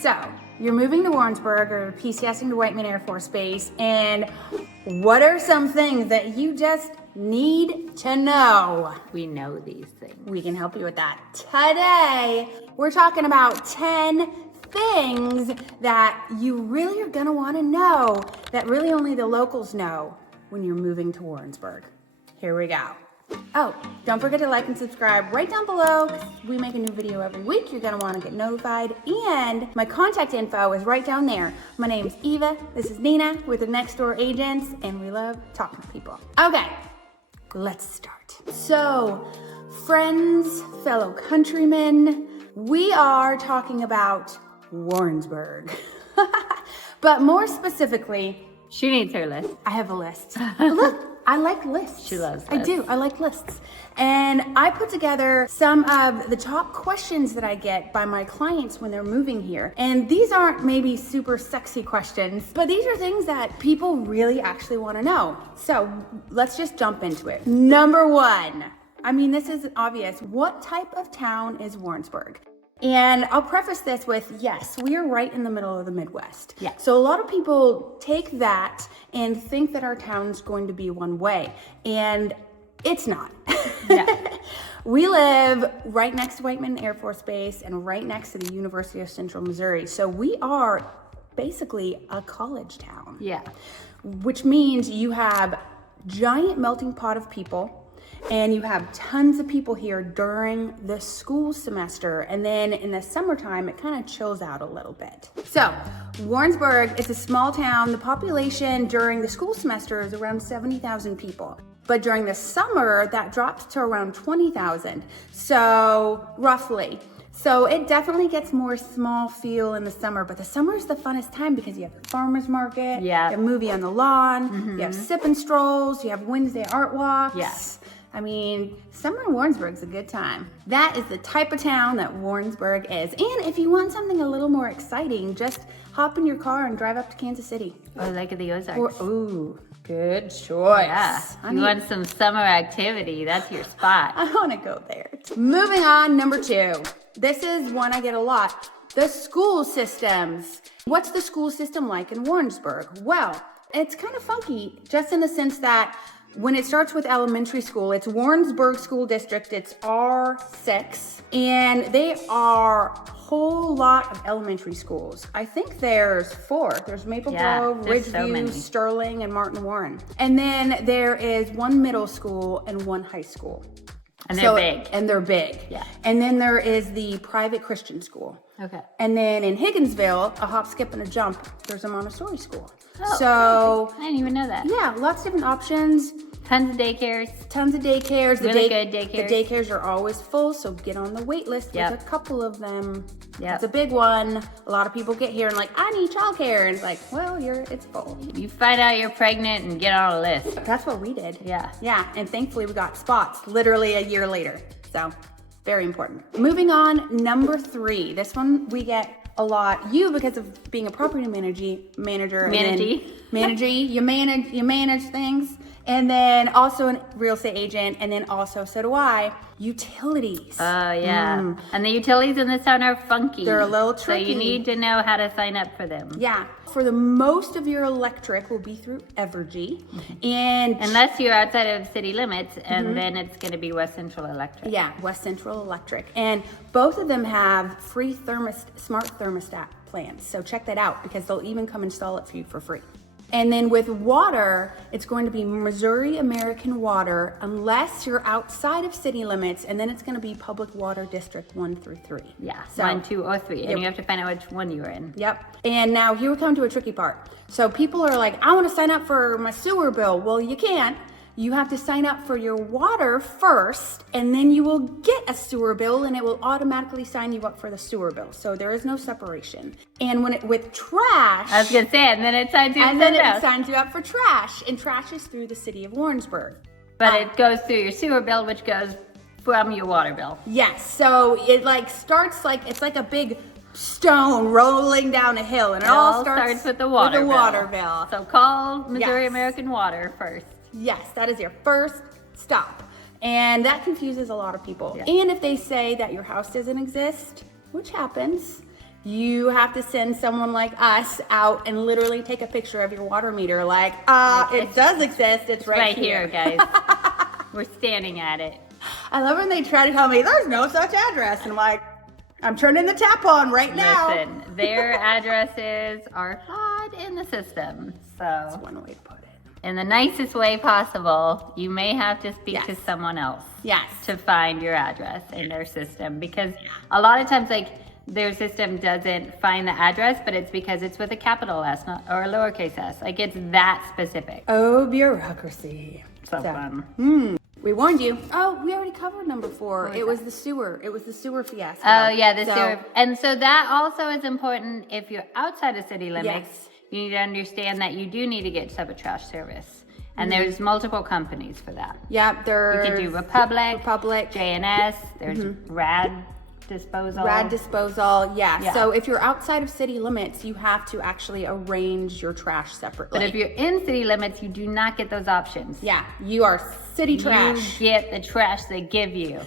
So, you're moving to Warrensburg or PCSing to Whiteman Air Force Base, and what are some things that you just need to know? We know these things. We can help you with that. Today, we're talking about 10 things that you really are gonna wanna know that really only the locals know when you're moving to Warrensburg. Here we go. Oh, don't forget to like and subscribe right down below, 'cause we make a new video every week. You're gonna wanna get notified. And my contact info is right down there. My name's Eva, this is Nina with the Next Door Agents, and we love talking to people. Okay, let's start. So, friends, fellow countrymen, we are talking about Warrensburg. But more specifically, She needs her list. I have a list. Look, I like lists. She loves I lists. do. I like lists. And I put together some of the top questions that I get by my clients when they're moving here. And these aren't maybe super sexy questions, but these are things that people really actually want to know. So let's just jump into it. Number one. I mean, this is obvious. What type of town is Warrensburg? And I'll preface this with, yes, we are right in the middle of the Midwest. Yeah. So a lot of people take that and think that our town's going to be one way, and it's not. No. We live right next to Whiteman Air Force Base and right next to the University of Central Missouri. So we are basically a college town. Yeah. Which means you have giant melting pot of people, and you have tons of people here during the school semester. And then in the summertime, it kind of chills out a little bit. So Warrensburg is a small town. The population during the school semester is around 70,000 people. But during the summer, that drops to around 20,000. So roughly. So it definitely gets more small feel in the summer, but the summer is the funnest time because you have the farmer's market, Yeah. you have movie on the lawn, you have sip and strolls, you have Wednesday art walks. Yes. I mean, summer in Warrensburg's a good time. That is the type of town that Warrensburg is. And if you want something a little more exciting, just hop in your car and drive up to Kansas City. Or Lake of the Ozarks. Or, ooh, good choice. Yeah. I You want some summer activity, that's your spot. I want to go there. Moving on, number 2. This is one I get a lot. The school systems. What's the school system like in Warrensburg? Well, it's kind of funky, just in the sense that when it starts with elementary school, it's Warrensburg School District, it's R6, and they are a whole lot of elementary schools. I think there's 4. There's Maple Yeah, Grove, there's so Ridgeview, many. Sterling, and Martin Warren. And then there is 1 middle school and 1 high school. And they're big. And they're big. Yeah. And then there is the private Christian school. Okay. And then in Higginsville, a hop, skip, and a jump, there's a Montessori school. Oh, So, I didn't even know that. yeah, lots of different options. Tons of daycares. Tons of daycares. Really good daycares. The daycares are always full, so get on the wait list Yep. with a couple of them. Yep. It's a big one. A lot of people get here and like, I need childcare. And it's like, well, it's full. You find out you're pregnant and get on a list. That's what we did. Yeah. Yeah, and thankfully we got spots literally a year later. So, very important. Moving on, number 3. This one we get a lot. You, because of being a property manager. and then you manage things. And then also a real estate agent, and then also, so do I, utilities. Oh, yeah. And the utilities in this town are funky. They're a little So tricky. you need to know how to sign up for them. Yeah, for the most of your electric will be through Evergy. And Unless you're outside of city limits, and then it's going to be West Central Electric. yeah, West Central Electric. And both of them have free smart thermostat plans. So check that out because they'll even come install it for you for free. And then with water, it's going to be Missouri American Water unless you're outside of city limits, and then it's going to be Public Water District 1 through 3. Yeah, So- 1, 2, or 3. And Yep. you have to find out which one you're in. Yep. And now here we come to a tricky part. So people are like, I want to sign up for my sewer bill. Well, you can't. You have to sign up for your water first, and then you will get a sewer bill, and it will automatically sign you up for the sewer bill. So there is no separation. And with trash, I was going to say, and then it signs you up and for then something it else. signs you up for trash, and trash is through the city of Warrensburg. But it goes through your sewer bill, which goes from your water bill. Yes, so it starts it's like a big stone rolling down a hill, and it all starts with the water bill. So call Missouri Yes. American Water first. Yes, that is your first stop. And that confuses a lot of people. Yeah. And if they say that your house doesn't exist, which happens, you have to send someone like us out and literally take a picture of your water meter. Like, it does exist. It's right here, guys. We're standing at it. I love when they try to tell me there's no such address. And I'm like, I'm turning the tap on right now. Listen, their addresses are flawed in the system. So that's one way to put it. In the nicest way possible, you may have to speak to someone else. Yes. To find your address in their system, because a lot of times, like, their system doesn't find the address, but it's because it's with a capital S or a lowercase s. Like, it's that specific. Oh, bureaucracy. So fun. We warned you. Oh, we already covered number 4. It was the sewer. It was the sewer fiasco. Oh, yeah, the sewer. And so that also is important if you're outside of city limits. Yes. You need to understand that you do need to get separate trash service. And there's multiple companies for that. Yeah, there's... You can do Republic, J&S, there's Rad Disposal. Yeah. So if you're outside of city limits, you have to actually arrange your trash separately. But if you're in city limits, you do not get those options. Yeah, you are city trash. You get the trash they give you.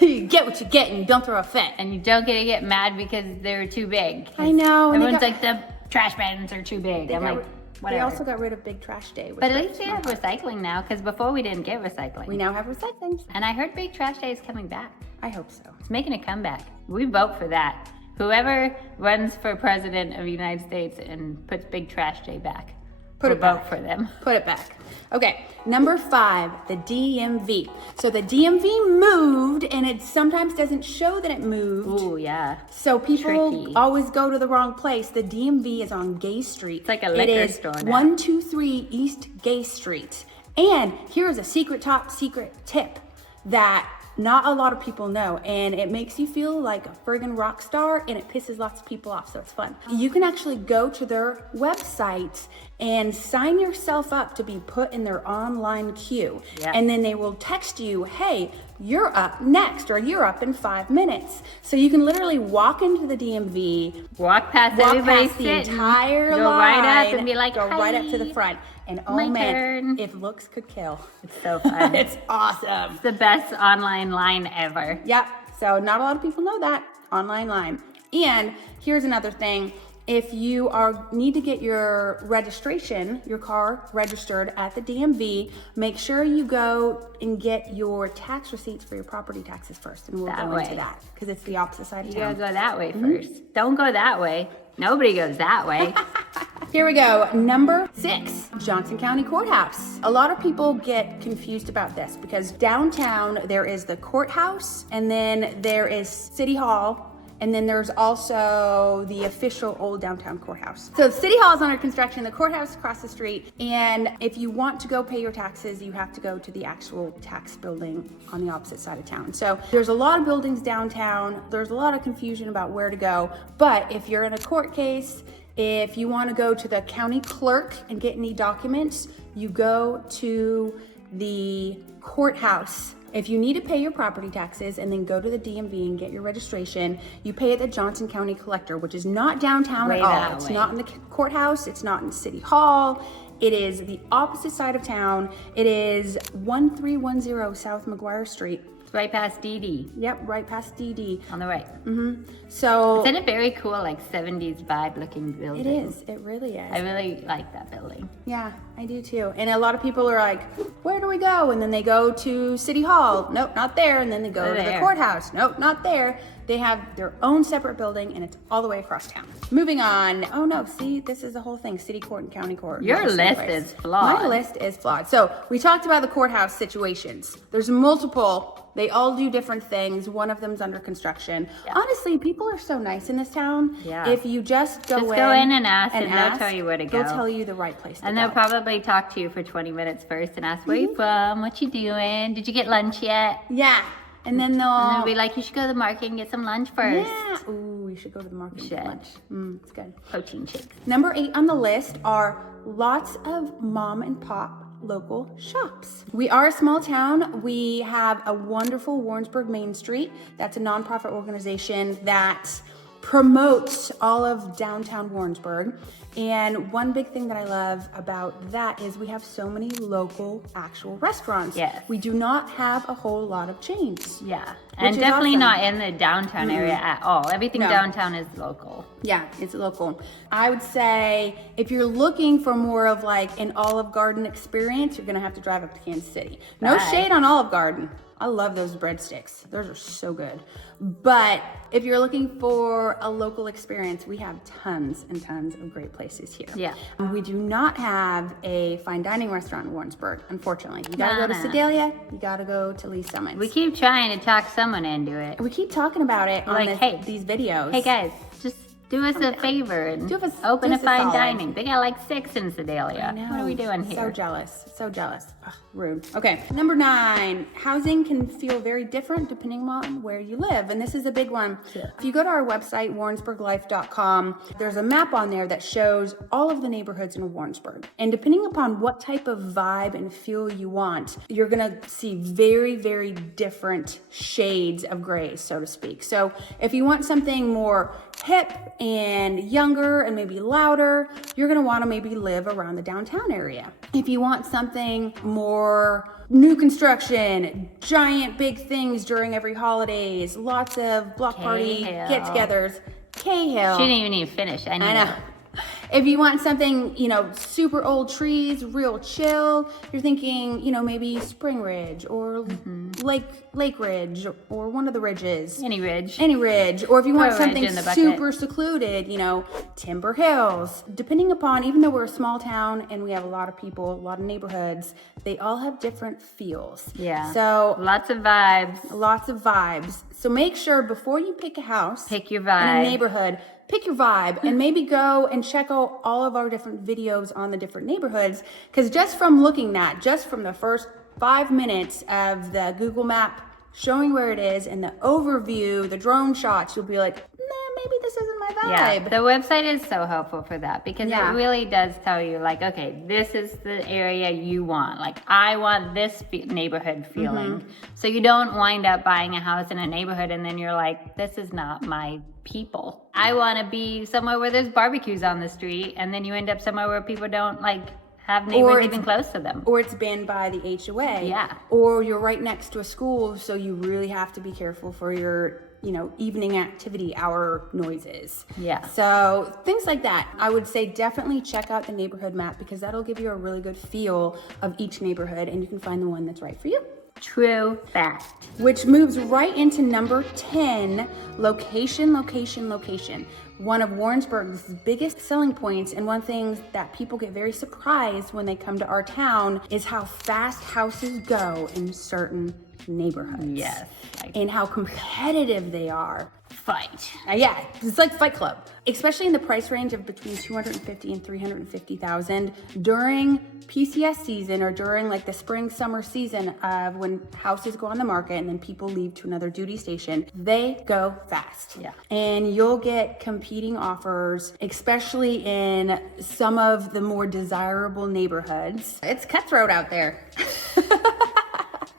You get what you get and you don't throw a fit. And you don't get to get mad because they're too big. I know. Everyone's like, the trash bins are too big. I'm like, whatever. They also got rid of Big Trash Day. But at least we have recycling now, because before we didn't get recycling. We now have recycling. And I heard Big Trash Day is coming back. I hope so. It's making a comeback. We vote for that. Whoever runs for president of the United States and puts Big Trash Day back, vote for them. Put it back. Okay, number 5, the DMV. So the DMV moved, and it sometimes doesn't show that it moved. Ooh, yeah. So people always go to the wrong place. The DMV is on Gay Street. It's like a liquor store now. 123 East Gay Street. And here's a top secret tip that not a lot of people know, and it makes you feel like a friggin' rock star, and it pisses lots of people off, so it's fun. You can actually go to their website and sign yourself up to be put in their online queue. And then they will text you, hey, you're up next, or you're up in 5 minutes. So you can literally walk into the DMV, walk past the entire line, go right up and be like, go right up to the front. And oh man, if looks could kill. It's so fun. It's awesome. It's the best online line ever. Yep. So not a lot of people know that. Online line. And here's another thing. If you need to get your registration, your car registered at the DMV, make sure you go and get your tax receipts for your property taxes first. And we'll go into that because it's the opposite side of town. You gotta go that way first. Don't go that way. Nobody goes that way. Here we go. Number 6, Johnson County Courthouse. A lot of people get confused about this because downtown there is the courthouse, and then there is City Hall, and then there's also the official old downtown courthouse. So City Hall is under construction, the courthouse is across the street, and if you want to go pay your taxes, you have to go to the actual tax building on the opposite side of town. So there's a lot of buildings downtown, there's a lot of confusion about where to go, but if you're in a court case, if you want to go to the county clerk and get any documents, you go to the courthouse. If you need to pay your property taxes and then go to the DMV and get your registration, you pay at the Johnson County Collector, which is not downtown at all. It's not in the courthouse. It's not in City Hall. It is the opposite side of town. It is 1310 South McGuire Street. Right past DD. Yep, right past DD. On the right. So it's in a very cool, like 70s vibe looking building. It is. It really is. I really like that building. Yeah, I do too. And a lot of people are like, where do we go? And then they go to City Hall. Nope, not there. And then they go to the courthouse. Nope, not there. They have their own separate building, and it's all the way across town. Moving on. Oh no, see, this is the whole thing. City court and county court. Your list is flawed. My list is flawed. So we talked about the courthouse situations. There's multiple. They all do different things. One of them's under construction. Yeah. Honestly, people are so nice in this town. Yeah. If you just go in and ask, and they'll tell you where to go. They'll tell you the right place to go. And they'll probably talk to you for 20 minutes first and ask, where you from? What you doing? Did you get lunch yet? Yeah. And then they'll be like, you should go to the market and get some lunch first. Yeah. Ooh, you should go to the market and get lunch. It's good. Protein shakes. Number 8 on the list are lots of mom and pop local shops. We are a small town. We have a wonderful Warrensburg Main Street. That's a nonprofit organization that promotes all of downtown Warrensburg. And one big thing that I love about that is we have so many local actual restaurants. Yes. We do not have a whole lot of chains. Yeah, Which and is definitely awesome. not in the downtown area at all. Everything No. downtown is local. Yeah, it's local. I would say if you're looking for more of like an Olive Garden experience, you're gonna have to drive up to Kansas City. No Bye. shade on Olive Garden. I love those breadsticks. Those are so good. But if you're looking for a local experience, we have tons and tons of great places here. Yeah. We do not have a fine dining restaurant in Warrensburg, unfortunately. You gotta go to Nah. Sedalia, you gotta go to Lee Summits. We keep trying to talk someone into it. We keep talking about it on Like, this, hey. these videos. Hey guys, just do us a favor and Do us- open do a us a fine solid. dining. They got like 6 in Sedalia. I know. What are we doing So here? jealous. So jealous. Ugh, rude. Okay. Number 9. Housing can feel very different depending on where you live. And this is a big one. Yeah. If you go to our website, warrensburglife.com, there's a map on there that shows all of the neighborhoods in Warrensburg. And depending upon what type of vibe and feel you want, you're going to see very, very different shades of gray, so to speak. So if you want something more hip and younger and maybe louder, you're going to want to maybe live around the downtown area. If you want something more new construction, giant big things during every holidays, lots of block party Cahill. get-togethers, Cahill. She didn't even need to finish. I I know. If you want something, super old trees, real chill, you're thinking, maybe Spring Ridge or Lake Ridge or one of the ridges. Any ridge. Any ridge. Or if you want Throw a ridge something in the bucket. super secluded, Timber Hills. Depending upon, even though we're a small town and we have a lot of people, a lot of neighborhoods, they all have different feels. Yeah. So Lots of vibes. lots of vibes. So make sure before you pick a house, Pick your in a vibe. neighborhood, pick your vibe and maybe go and check out all of our different videos on the different neighborhoods. Because just from looking at, just from the first 5 minutes of the Google map showing where it is and the overview, the drone shots, you'll be like, nah, maybe this isn't my Yeah, vibe. the website is so helpful for that because Yeah. it really does tell you, like, okay, this is the area you want. Like, I want this neighborhood feeling. Mm-hmm. So you don't wind up buying a house in a neighborhood and then you're like, this is not my people. I want to be somewhere where there's barbecues on the street, and then you end up somewhere where people don't have neighbors even close to them. Or it's banned by the HOA. Yeah. Or you're right next to a school, so you really have to be careful for your, evening activity hour noises. Yeah. So things like that. I would say definitely check out the neighborhood map because that'll give you a really good feel of each neighborhood and you can find the one that's right for you. True fact. Which moves right into number 10, location, location, location. One of Warrensburg's biggest selling points and one thing that people get very surprised when they come to our town is how fast houses go in certain neighborhoods. Yes. And how competitive they are. Fight. Yeah, it's like Fight Club, especially in the price range of between $250,000 and $350,000 during PCS season or during the spring, summer season of when houses go on the market and then people leave to another duty station. They go fast. Yeah. And you'll get competing offers, especially in some of the more desirable neighborhoods. It's cutthroat out there.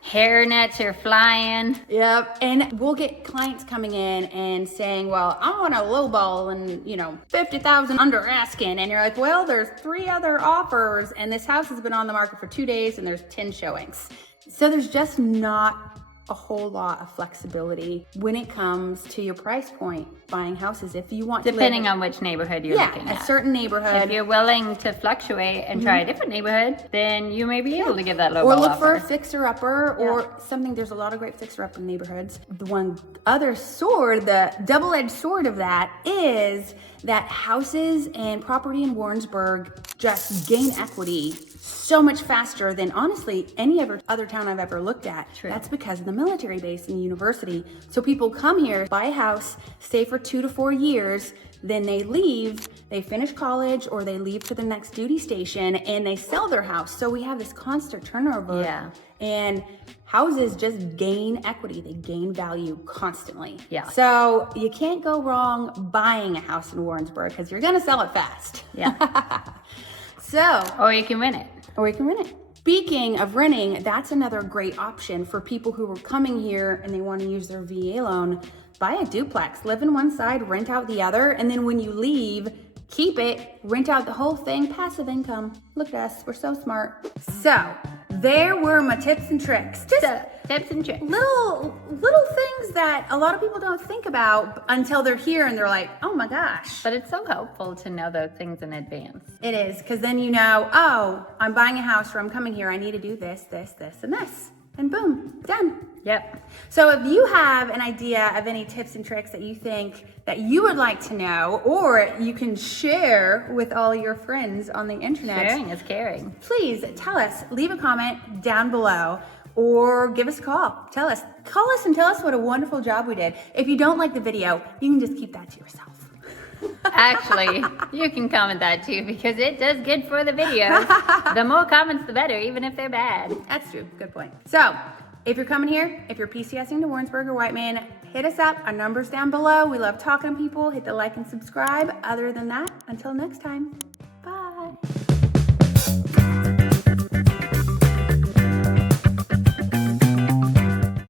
Hair nets are flying. Yep. And we'll get clients coming in and saying, well, I want a lowball and, $50,000 under asking. And you're like, well, there's 3 other offers and this house has been on the market for 2 days and there's 10 showings. So there's just not a whole lot of flexibility when it comes to your price point buying houses. If you want Depending to live on which neighborhood you're looking a at. certain neighborhood. If you're willing to fluctuate and try a different neighborhood, then you may be able to get that low Or ball look for a offer. fixer-upper or something. There's a lot of great fixer-upper neighborhoods. The one other sword, the double-edged sword of that is that houses and property in Warrensburg just gain equity so much faster than honestly any other town I've ever looked at. True. That's because of the military base and the university. So people come here, buy a house, stay for 2 to 4 years, then they leave, they finish college or they leave to the next duty station and they sell their house. So we have this constant turnover. Yeah. And houses just gain equity. They gain value constantly. Yeah. So you can't go wrong buying a house in Warrensburg because you're going to sell it fast. Yeah. So, Or you can win it. or you can rent it. Speaking of renting, that's another great option for people who are coming here and they want to use their VA loan. buy a duplex, live in one side, rent out the other, and then when you leave, keep it, rent out the whole thing, passive income. Look at us, we're so smart. So, there were my tips and tricks. Just tips and tricks. little things that a lot of people don't think about until they're here and they're like, oh my gosh. But it's so helpful to know those things in advance. It is, because then you know, oh, I'm buying a house or I'm coming here, I need to do this, this, this, and this. And boom, done. Yep. So if you have an idea of any tips and tricks that you think that you would like to know, or you can share with all your friends on the internet. Sharing is caring. Please tell us, leave a comment down below, or give us a call. Call us and tell us what a wonderful job we did. If you don't like the video, you can just keep that to yourself. Actually, you can comment that too because it does good for the videos. The more comments, the better, even if they're bad. That's true. Good point. So, if you're coming here, if you're PCSing to Warrensburg or Whiteman, hit us up. Our number's down below. We love talking to people. Hit the like and subscribe. Other than that, until next time.